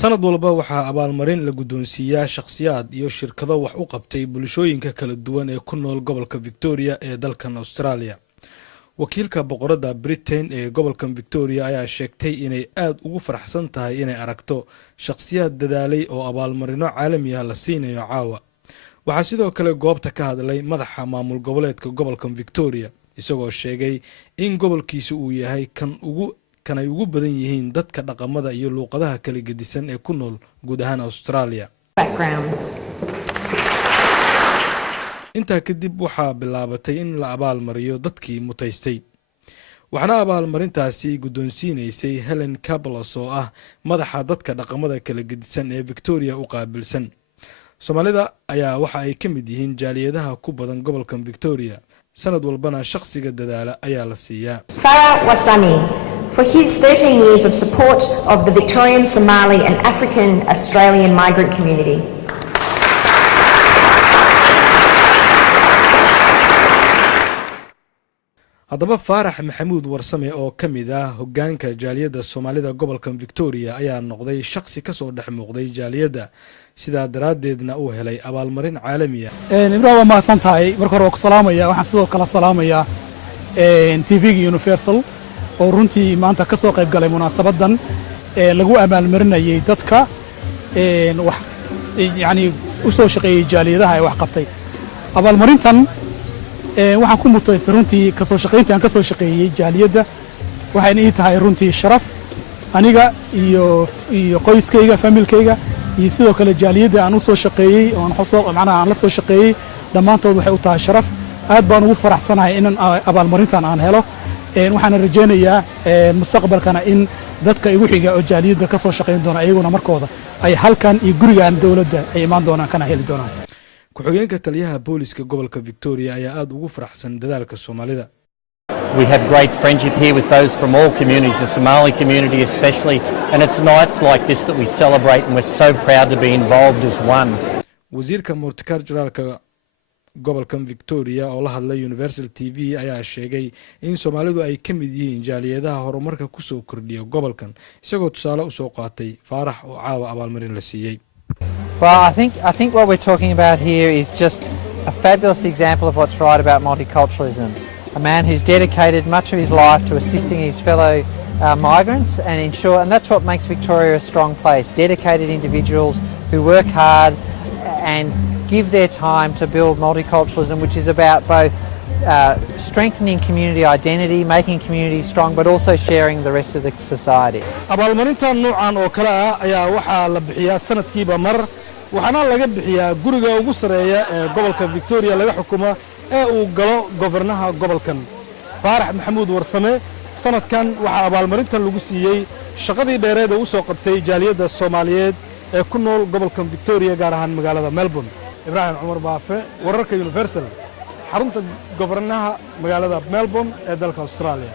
sanad walba waxaa abaalmarin la guddoonsiiyaa shakhsiyaad iyo shirkado wax u qabtay bulshooyinka kala duwan ee ku nool gobolka Victoria ee dalkan Australia. wakiilka boqorada Britain ee gobolka Victoria ayaa sheegtay inay aad ugu faraxsan tahay inay aragto shakhsiyaad dadaalay oo abaalmarino caalami ah la siinayo caawa. waxaa sidoo kale goobta ka hadlay madaxa maamul goboleedka gobolka Victoria isagoo sheegay in gobolkiisu uu yahay kan ay ugu badan yihiin dadka dhaqamada iyo luqadaha kala gedisan ee ku nool guud ahaan Australia. intaa kadib waxaa bilaabatay in la abaalmariyo dadkii mutaystay. waxaana abaalmarintaasi guddoonsiinaysay Helen Kabalos oo ah madaxa dadka dhaqamada kala gedisan ee Victoria u qaabilsan. Soomaalida ayaa waxa ay ka mid yihiin jaaliyadaha ku badan gobolka Victoria. sanad walbana shakhsiga dadaala ayaa la siiyaa. Farah Wasani for his 13 years of support of the Victorian, Somali and African Australian migrant community. haddaba Faarax Maxamuud Warsame oo ka mid ah hoggaanka jaaliyadda Soomaalida gobolka Victoria ayaa noqday shakhsi ka soo dhex muuqday jaaliyadda sida daraadeedna uu helay abaalmarin caalami ah. Ibrahim ma santahay marka hore ku salaamaya waxaan sidoo kale salaamaya TV Universal oo runtii maanta ka soo qayb galay munaasabadan lagu abaalmarinayay dadka wax u soo shaqeeyay jaaliyadaha ay wax qabtay. abaalmarintan waxaan ku mutaystay runtii ka soo shaqeynta aan ka soo shaqeeyay jaaliyadda waxaan ii tahay runtii sharaf aniga iyo qoyskayga familkayga iyo sidoo kale jaaliyadda aan u soo shaqeeyay oo aan la soo shaqeeyay dhammaantood waxay u tahay sharaf aad baan ugu faraxsanahay in abaalmarintan aan helo. waxaan rajaynayaa mustaqbalkana in dadka igu xiga oo jaaliyadda ka soo shaqeyn doona ayaguna markooda ay halkan iyo gurigan dawladda ay imaan doonaan kana heli doonaan. ku-xigeenka taliyaha booliska gobolka Victoria ayaa aad ugu faraxsan dadaalka Soomaalida. We have great friendship here with those from all communities, the Somali community especially, and it's nights like this that we celebrate and we're so proud to be involved as one. wasiirka multiculturalka gobolka Victoria oo la hadlay Universal TV ayaa sheegay in Soomaalidu ay ka mid yihiin jaaliyadaha horumarka ku soo kordhiya gobolkan isagoo tusaale u soo qaatay Faarax oo caawa abaalmarin la siiyay. Well, I think what we're talking about here is just a fabulous example of what's right about multiculturalism. A man who's dedicated much of his life to assisting his fellow migrants and that's what makes Victoria a strong place. Dedicated individuals who work hard and give their time to build multiculturalism, which is about both strengthening community identity, making communities strong, but also sharing the rest of the society. abaalmarintan noocan oo kale ah ayaa waxaa la bixiyaa sanadkiiba mar waxaana laga bixiyaa guriga ugu sareeya ee gobolka Victoria laga xukumo ee uu galo governaha gobolkan. Faarax Maxamuud Warsame sanadkan waxaa abaalmarintan lagu siiyay shaqadii dheereed ee uu soo qabtay jaaliyadda Soomaaliyeed ee ku nool gobolka Victoria gaar ahaan magaalada Melbourne. Ibrahim Umar Baafe, wararka Universal, xarunta governaha magaalada Melbourne ee dalka Australia.